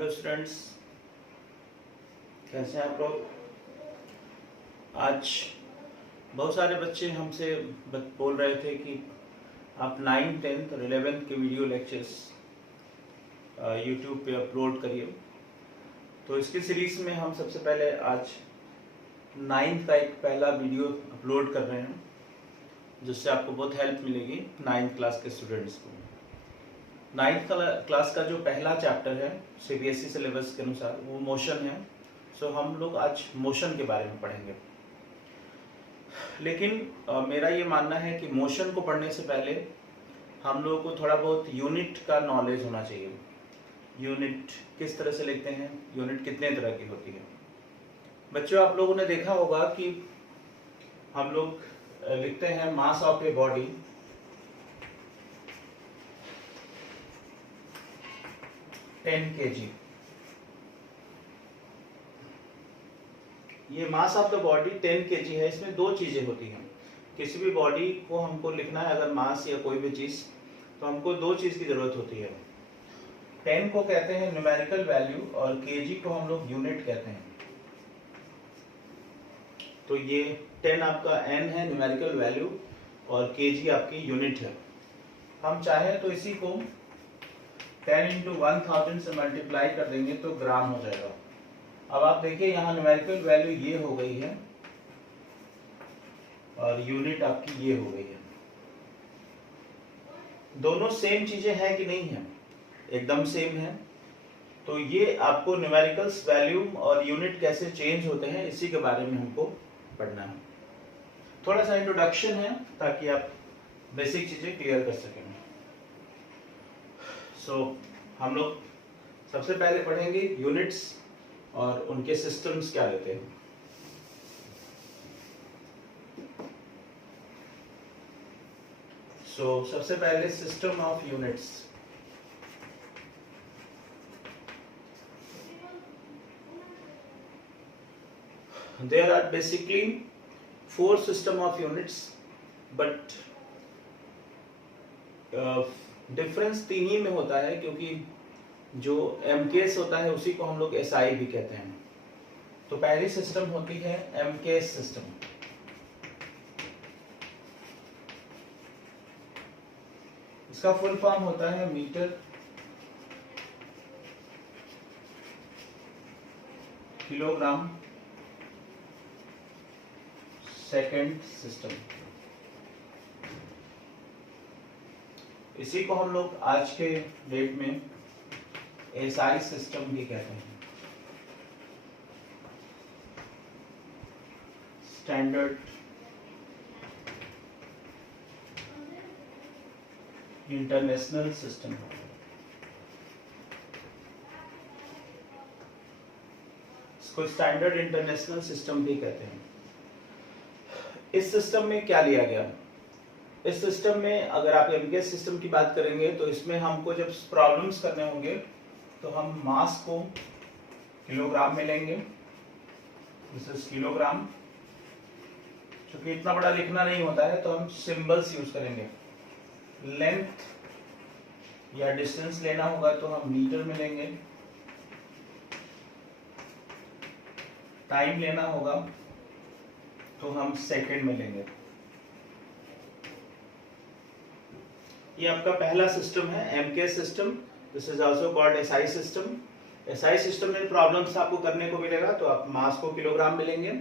Hello students, कैसे हैं आप लोग। आज बहुत सारे बच्चे हमसे बोल रहे थे कि आप 9th 10th और 11th के वीडियो लेक्चर्स यूट्यूब पे अपलोड करिए। तो इसकी सीरीज़ में हम सबसे पहले आज 9th का एक पहला वीडियो अपलोड कर रहे हैं, जिससे आपको बहुत हेल्प मिलेगी 9th क्लास के स्टूडेंट्स को। 9th क्लास का जो पहला चैप्टर है सीबीएसई सिलेबस के अनुसार वो मोशन है। सो हम लोग आज मोशन के बारे में पढ़ेंगे। लेकिन मेरा ये मानना है कि मोशन को पढ़ने से पहले हम लोगों को थोड़ा बहुत यूनिट का नॉलेज होना चाहिए। यूनिट किस तरह से लिखते हैं, यूनिट कितने तरह की होती है। बच्चों, आप लोगों ने देखा होगा कि हम लोग लिखते हैं mass of a body kg। ये mass of the body 10 kg है। इसमें दो चीजें होती हैं। किसी भी बॉडी को हमको लिखना है, अगर मास या कोई भी चीज, तो हमको दो चीज की जरूरत होती है। 10 को कहते हैं न्यूमेरिकल वैल्यू और kg को हम लोग यूनिट कहते हैं। तो ये 10 आपका n है न्यूमेरिकल वैल्यू और kg आपकी यूनिट है। हम चाहे तो इसी को 10 × 1000 से मल्टीप्लाई कर देंगे तो ग्राम हो जाएगा। अब आप देखिए यहाँ न्यूमेरिकल वैल्यू ये हो गई है और यूनिट आपकी ये हो गई है। दोनों सेम चीजें हैं कि नहीं है? एकदम सेम है। तो ये आपको न्यूमेरिकल्स वैल्यू और यूनिट कैसे चेंज होते हैं इसी के बारे में हमको पढ़ना है। थोड़ा सा इंट्रोडक्शन है ताकि आप बेसिक चीजें क्लियर कर सकें। हम लोग सबसे पहले पढ़ेंगे यूनिट्स और उनके सिस्टम्स क्या रहते हैं। सबसे पहले system of units. There are basically 4 system of units, but difference 3 ही में होता है, क्योंकि जो MKS होता है उसी को हम लोग SI भी कहते हैं। तो पहली सिस्टम होती है MKS सिस्टम। इसका फुल फॉर्म होता है मीटर किलोग्राम सेकंड सिस्टम। इसी को हम लोग आज के डेट में SI सिस्टम भी कहते हैं, स्टैंडर्ड इंटरनेशनल सिस्टम। इसको स्टैंडर्ड इंटरनेशनल सिस्टम भी कहते हैं। इस सिस्टम में क्या लिया गया? इस सिस्टम में अगर आप MKS सिस्टम की बात करेंगे तो इसमें हमको जब प्रॉब्लम्स करने होंगे तो हम मास को किलोग्राम में लेंगे। This is kilogram. क्योंकि इतना बड़ा लिखना नहीं होता है तो हम सिंबल्स यूज करेंगे। लेंथ या डिस्टेंस लेना होगा तो हम मीटर में लेंगे। टाइम लेना होगा तो हम सेकंड में लेंगे। ये आपका पहला सिस्टम है MKS system. This is also called SI system. SI system में प्रॉब्लम्स आपको करने को मिलेगा तो आप मास को किलोग्राम में लेंगे,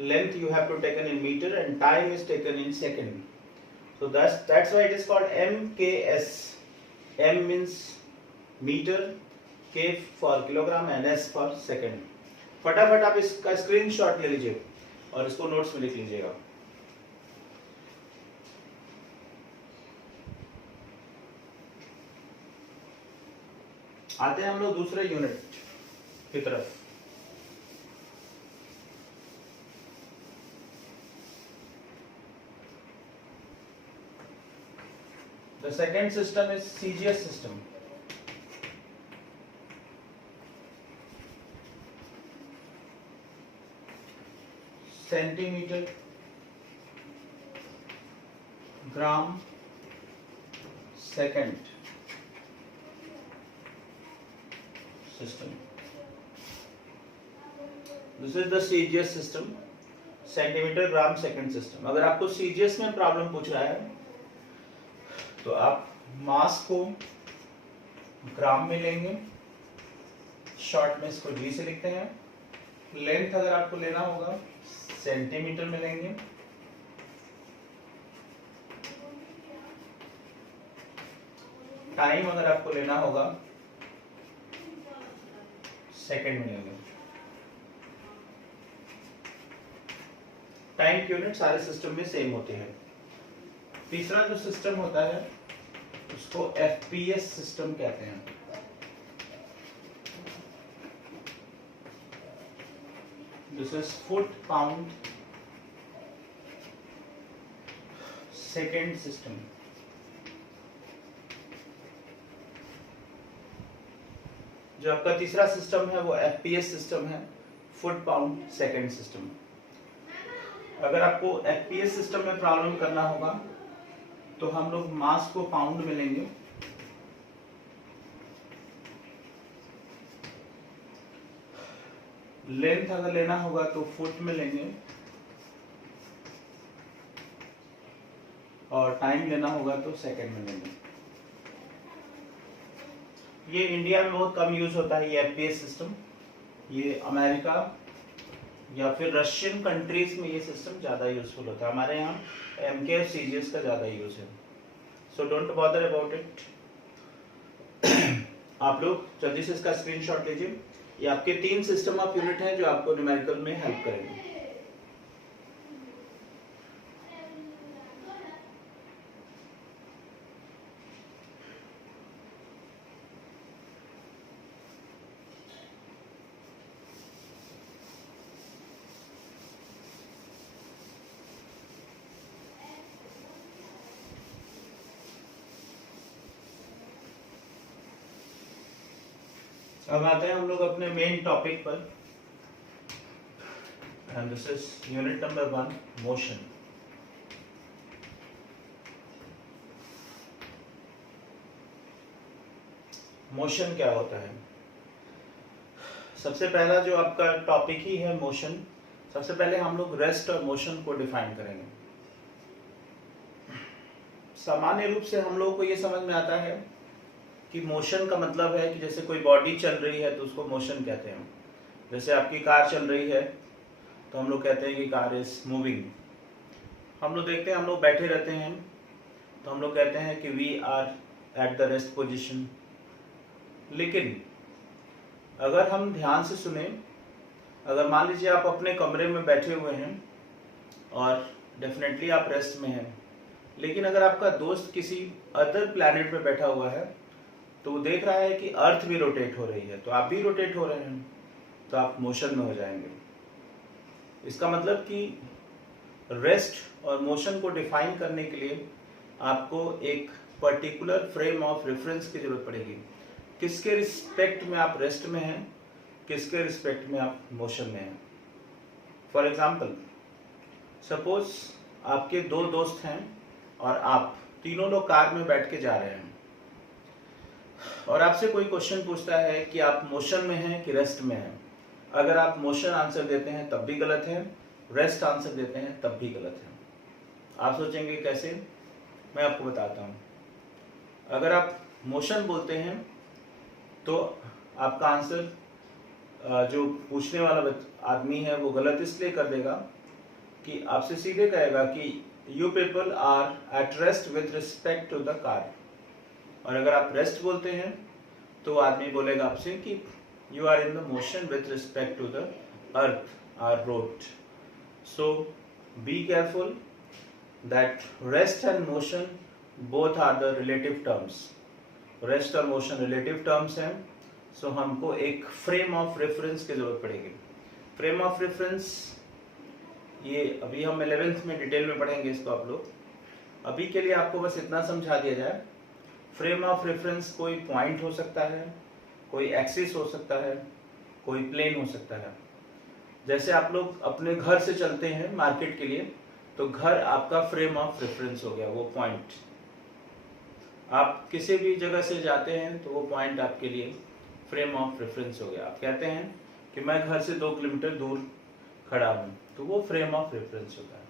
length you have to taken in metre and time is taken in second. So that's why it is called MKS. M means meter, K for kilogram and S for second. फटाफट आप इसका screenshot ले लीजिए और इसको notes में लिख लीजिएगा। आते हैं हम लोग दूसरे यूनिट की तरफ। The second system is CGS system. Centimetre, gram, second, system. This is the CGS system, centimetre gram second system. अगर आपको CGS में प्रॉब्लम पूछ रहा है तो आप मास को ग्राम में लेंगे, शॉर्ट में इसको G से लिखते हैं. लेंथ अगर आपको लेना होगा सेंटीमीटर में लेंगे. टाइम अगर आपको लेना होगा सेकंड में लेंगे. टाइम की यूनिट सारे सिस्टम में सेम होती है. तीसरा जो सिस्टम होता है उसको FPS सिस्टम कहते हैं. This is foot pound second system. जो आपका तीसरा सिस्टम है वो FPS सिस्टम है, फुट पाउंड सेकेंड सिस्टम. अगर आपको FPS सिस्टम में प्रॉब्लम करना होगा तो हम लोग मास को पाउंड में लेंगे. लेंथ अगर लेना होगा तो फुट में लेंगे. और टाइम लेना होगा तो सेकंड में लेंगे. ये इंडिया में बहुत कम यूज होता है ये FPS सिस्टम. ये अमेरिका या फिर रशियन कंट्रीज में ये सिस्टम ज्यादा यूजफुल होता है. हमारे यहाँ MK और CGS का ज्यादा यूज है. So don't bother about it. आप लोग जल्दी से इसका स्क्रीनशॉट लीजिए. ये आपके 3 सिस्टम ऑफ यूनिट हैं जो आपको न्यूमेरिकल में हेल्प करेंगे. अब आते हैं हम लोग अपने मेन टॉपिक पर. And this is unit number 1, motion. Motion क्या होता है? सबसे पहला जो आपका टॉपिक ही है मोशन. सबसे पहले हम लोग रेस्ट और मोशन को डिफाइन करेंगे. सामान्य रूप से हम लोगों को ये समझ में आता है कि मोशन का मतलब है कि जैसे कोई बॉडी चल रही है तो उसको मोशन कहते हैं. जैसे आपकी कार चल रही है तो हम लोग कहते हैं कि कार इज मूविंग. हम लोग देखते हैं हम लोग बैठे रहते हैं तो हम लोग कहते हैं कि we are at the rest position. लेकिन अगर हम ध्यान से सुने, अगर मान लीजिए आप अपने कमरे में बैठे हुए हैं और डेफिनेटली आप रेस्ट में हैं, लेकिन अगर आपका दोस्त किसी अदर प्लैनेट पे बैठा हुआ है तो वो देख रहा है कि अर्थ भी रोटेट हो रही है तो आप भी रोटेट हो रहे हैं, तो आप मोशन में हो जाएंगे. इसका मतलब कि रेस्ट और मोशन को डिफाइन करने के लिए आपको एक पर्टिकुलर फ्रेम ऑफ रेफरेंस की जरूरत पड़ेगी. किसके रिस्पेक्ट में आप रेस्ट में हैं, किसके रिस्पेक्ट में आप मोशन में हैं. फॉर एग्जाम्पल, सपोज आपके 2 दोस्त हैं और आप तीनों लोग कार में बैठ के जा रहे हैं और आपसे कोई क्वेश्चन पूछता है कि आप मोशन में हैं कि रेस्ट में हैं. अगर आप मोशन आंसर देते हैं तब भी गलत है, रेस्ट आंसर देते हैं तब भी गलत है. आप सोचेंगे कैसे? मैं आपको बताता हूँ. अगर आप मोशन बोलते हैं तो आपका आंसर जो पूछने वाला आदमी है वो गलत इसलिए कर देगा कि आपसे सीधे कहेगा कि you people are at rest with respect to the car. और अगर आप रेस्ट बोलते हैं तो आदमी बोलेगा आपसे कि you are in the motion with respect to the earth or road. So be careful that rest and motion both are the relative terms. Rest और मोशन रिलेटिव टर्म्स हैं. सो हमको एक फ्रेम ऑफ रेफरेंस की जरूरत पड़ेगी. Frame of reference ये अभी हम 11th में डिटेल में पढ़ेंगे इसको आप लोग. अभी के लिए आपको बस इतना समझा दिया जाए. फ्रेम ऑफ रेफरेंस कोई पॉइंट हो सकता है, कोई एक्सिस हो सकता है, कोई प्लेन हो सकता है. जैसे आप लोग अपने घर से चलते हैं मार्केट के लिए तो घर आपका फ्रेम ऑफ रेफरेंस हो गया, वो पॉइंट. आप किसी भी जगह से जाते हैं तो वो पॉइंट आपके लिए फ्रेम ऑफ रेफरेंस हो गया। आप कहते हैं कि मैं घर से 2 किलोमीटर दूर खड़ा हूं, तो वो फ्रेम ऑफ रेफरेंस होता है।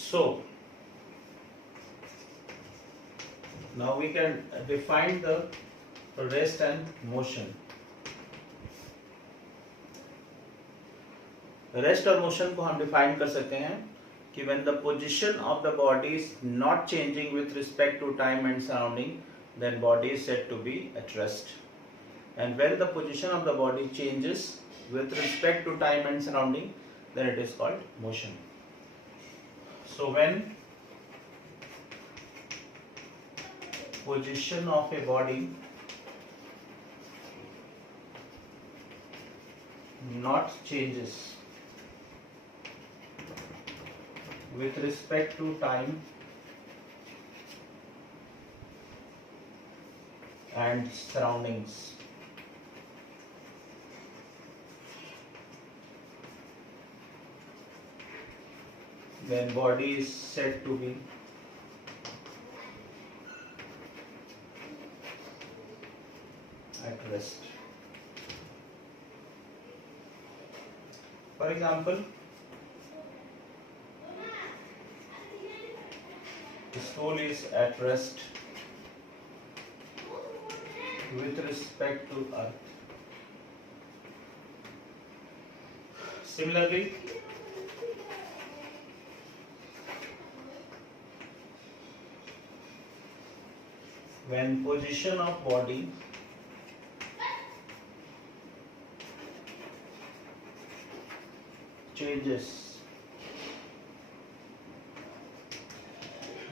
So now we can define the rest and motion. Rest और मोशन को हम डिफाइन कर सकते हैं कि when the position of the body is not changing with respect to time and surrounding, then body is said to be at rest. And when the position of the body changes with respect to time and surrounding, then it is called motion. So when position of a body not changes with respect to time and surroundings, then body is said to be at rest. For example, the stool is at rest with respect to earth. Similarly, when position of body changes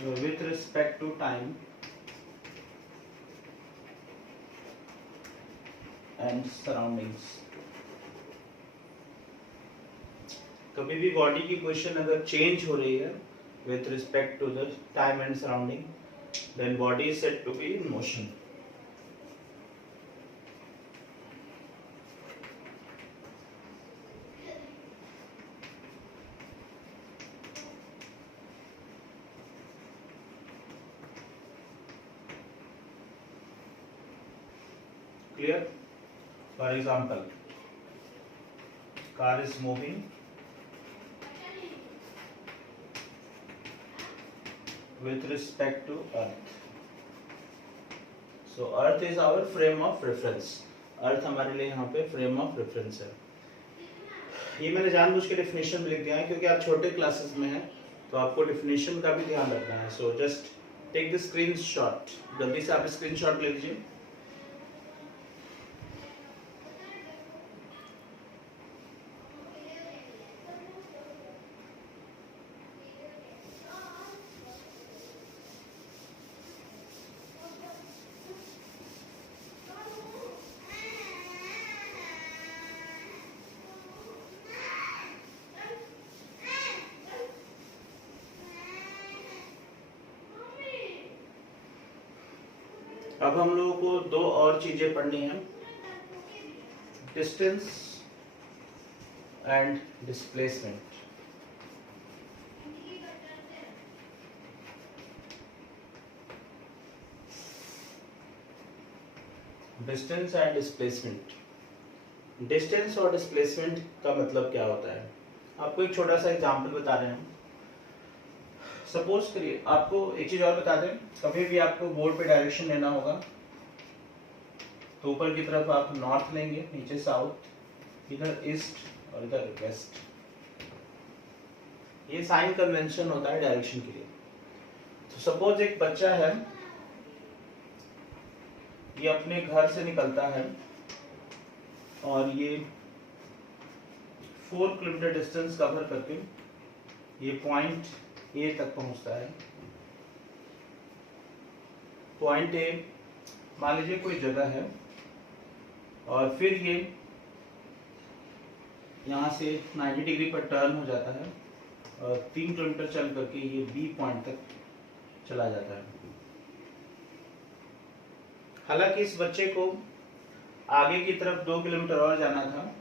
with respect to time and surroundings, कभी भी body की position अगर change हो रही है with respect to the time and surrounding, then body is said to be in motion. Clear? For example, car is moving with respect to earth. So earth is our frame of reference. अर्थ हमारे लिए यहाँ पे frame of reference है। ये मैंने जानबूझ के definition में लिख दिया है क्योंकि आप छोटे क्लासेस में हैं, तो आपको डेफिनेशन का भी ध्यान रखना है। So just take the screenshot, जल्दी से आप स्क्रीनशॉट ले लीजिए। अब हम लोगों को दो और चीजें पढ़नी है, distance and displacement. Distance and displacement. Distance और डिस्प्लेसमेंट का मतलब क्या होता है? आपको एक छोटा सा एग्जांपल बता रहे हैं। सपोज करिए, आपको एक चीज और बता दें, कभी भी आपको बोर्ड पे डायरेक्शन लेना होगा तो ऊपर की तरफ आप नॉर्थ लेंगे, नीचे साउथ, इधर ईस्ट और इधर वेस्ट। ये साइन कन्वेंशन होता है डायरेक्शन के लिए। तो सपोज एक बच्चा है, ये अपने घर से निकलता है और ये 4 किलोमीटर डिस्टेंस कवर करके ये पॉइंट ए तक पहुंचता है। पॉइंट ए मान लीजिए कोई जगह है, और फिर ये यहाँ से 90 डिग्री पर टर्न हो जाता है और 3 किलोमीटर चल करके ये बी पॉइंट तक चला जाता है। हालांकि इस बच्चे को आगे की तरफ 2 किलोमीटर और जाना था,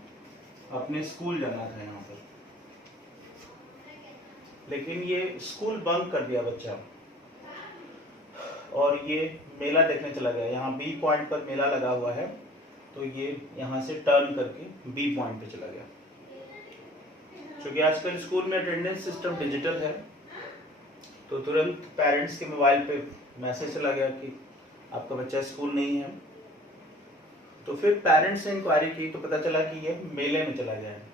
अपने स्कूल जाना था यहाँ पर, लेकिन ये स्कूल बंक कर दिया बच्चा और ये मेला देखने चला गया, यहाँ बी पॉइंट पर मेला लगा हुआ है, तो ये यहाँ से टर्न करके बी पॉइंट पे चला गया। क्योंकि आजकल स्कूल में अटेंडेंस सिस्टम डिजिटल है, तो तुरंत पेरेंट्स के मोबाइल पे मैसेज चला गया कि आपका बच्चा स्कूल नहीं है। तो फिर पेरेंट्स ने इंक्वायरी की तो पता चला कि ये मेले में चला गया है।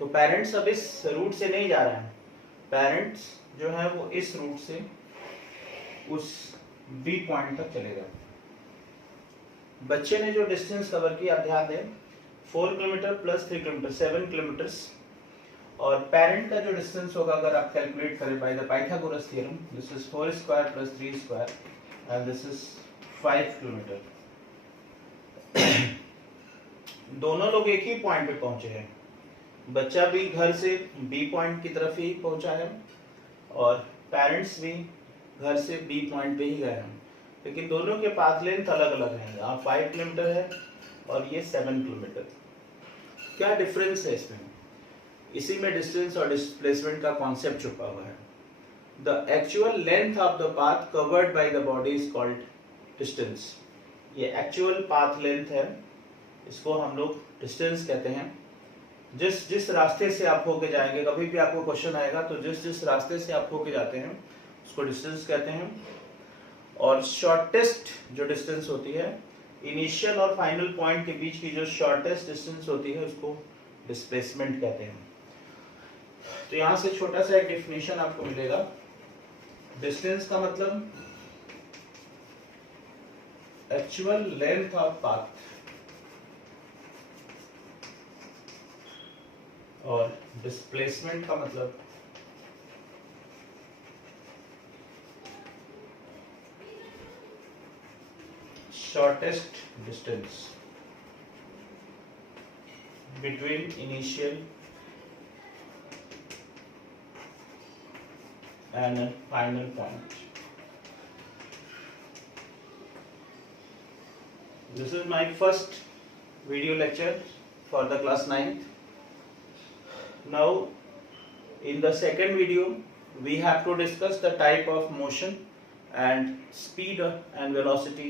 तो पेरेंट्स अब इस रूट से नहीं जा रहे हैं, पेरेंट्स जो है वो इस रूट से उस बी पॉइंट तक चलेगा। बच्चे ने जो डिस्टेंस कवर किया, आप ध्यान दें, 4 किलोमीटर प्लस 3 किलोमीटर 7 किलोमीटर्स, और पेरेंट का जो डिस्टेंस होगा अगर आप कैलकुलेट करें by the Pythagoras theorem, this is 4 square plus 3 square and this is 5 kilometre. दोनों लोग एक ही पॉइंट पे पहुंचे हैं, बच्चा भी घर से बी पॉइंट की तरफ ही पहुंचा है और पेरेंट्स भी घर से बी पॉइंट पे ही गए हैं, लेकिन दोनों के पाथ लेंथ अलग अलग है। यहाँ 5 किलोमीटर है और ये 7 किलोमीटर। क्या डिफरेंस है इसमें? इसी में डिस्टेंस और डिस्प्लेसमेंट का कॉन्सेप्ट छुपा हुआ है। The actual length of the path covered by the body is called distance. ये एक्चुअल पाथ लेंथ है, इसको हम लोग डिस्टेंस कहते हैं। जिस रास्ते से आप होके जाएंगे, कभी भी आपको क्वेश्चन आएगा तो जिस रास्ते से आप होके जाते हैं उसको डिस्टेंस कहते हैं। और शॉर्टेस्ट जो डिस्टेंस होती है, इनिशियल और फाइनल पॉइंट के बीच की जो शॉर्टेस्ट डिस्टेंस होती है उसको डिस्प्लेसमेंट कहते हैं। तो यहां से छोटा सा एक डेफिनेशन आपको मिलेगा। डिस्टेंस का मतलब एक्चुअल लेंथ ऑफ पाथ, और डिस्प्लेसमेंट का मतलब shortest distance between initial and final point. This is my first video lecture for the class 9th. Now in the second video we have to discuss the type of motion and speed and velocity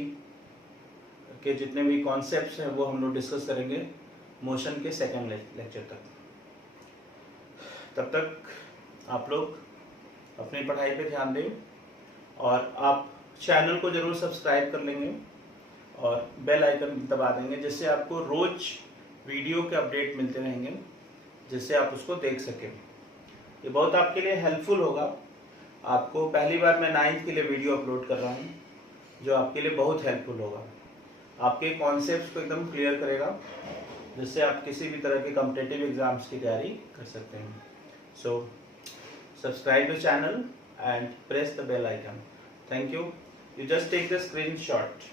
के जितने भी concepts हैं वो हम लोग discuss करेंगे motion के second lecture तक। तब तक आप लोग अपनी पढ़ाई पे ध्यान दें और आप चैनल को जरूर सब्सक्राइब कर लेंगे और बेल आइकन दबा देंगे, जिससे आपको रोज वीडियो के अपडेट मिलते रहेंगे, जिससे आप उसको देख सकें। ये बहुत आपके लिए हेल्पफुल होगा। आपको पहली बार मैं 9th के लिए वीडियो अपलोड कर रहा हूँ, जो आपके लिए बहुत हेल्पफुल होगा। आपके कॉन्सेप्ट्स को एकदम क्लियर करेगा, जिससे आप किसी भी तरह के कॉम्पिटिटिव एग्जाम्स की तैयारी कर सकते हैं। So subscribe the channel and press the bell icon. Thank you. You just take the screenshot.